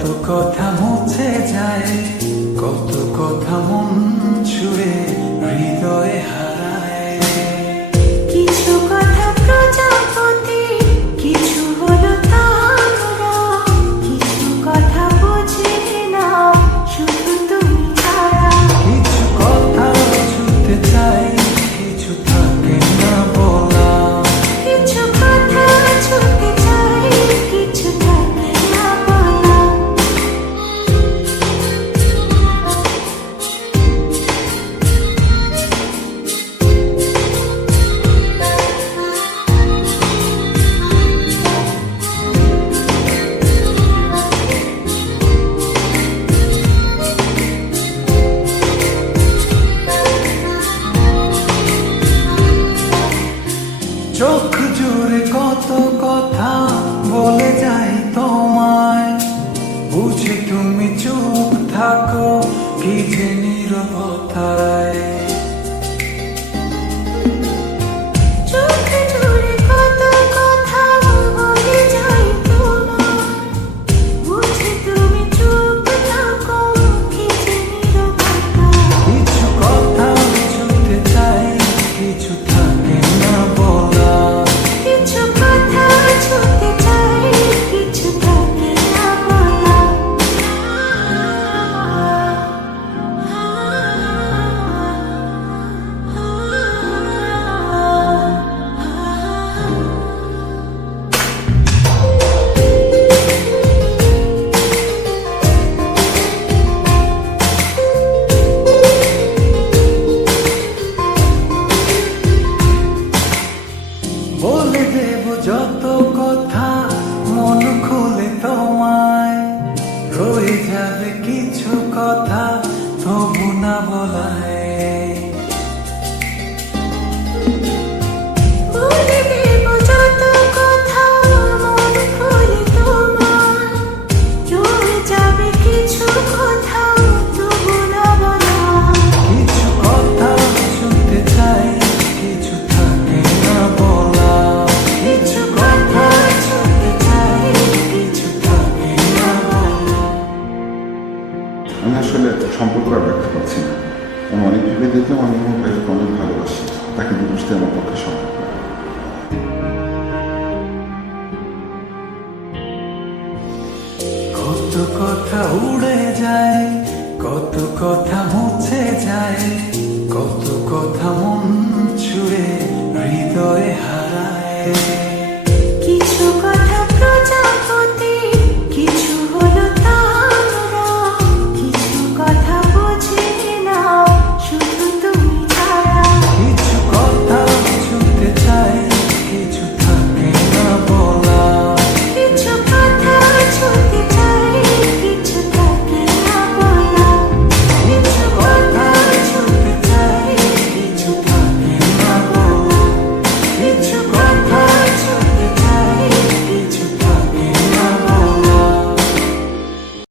কত কথা মুছে যায়, কত কথা মন ছুড়ে হৃদয়ে হারায়। কিছু কথা প্রজাপতি, কিছু হলো তারা, কিছু কথা বুঝি না শুধু তুমি ছাড়া। কিছু কথা ছুটতে চাই, কিছু থাকে না বলা। কিছু কথা ছুটতে চাই, কিছু থাকে না বলা। চোখ জুড়ে কত কথা বলে যাই তোমায়, বুঝে তুমি চুপ থাকো কি যে নীরবতায়। চোখে জুড়ে কত কথা বলে যাই তোমায়, বুঝে তুমি চুপ থাকো কি যে নীরবতা। কিছু কথা ছুটতে চাই, কিছু থাকে না বলা। কিছু কথা ছুটতে চাই, কিছু থাকে না বলা। বলে দেব যত কথা মন খুলে তোমায়, রয়ে যাবে কিছু কথা তবু না বলায়। বলে দেব যত কথা মন খুলে তোমায়, রয়ে যাবে কিছু কথা তবু না বলা। কিছু কথা শুনতে চাই, কিছু থাকে না বলা। কিছু কথা ছুটতে চাই, কিছু থাকে না বলা। আমি আসলে সম্পর্কটা ব্যাখ্যা পাচ্ছি না। আমি অনেক ভেবে দেখলাম আমি আমার ভাইকে অনেক ভালোবাসি, তাকে বুঝতে আমার পক্ষে সম্ভব না। কত কথা উড়ে যায়, কত কথা মুছে যায়, কত কথা মন ছুড়ে হৃদয়ে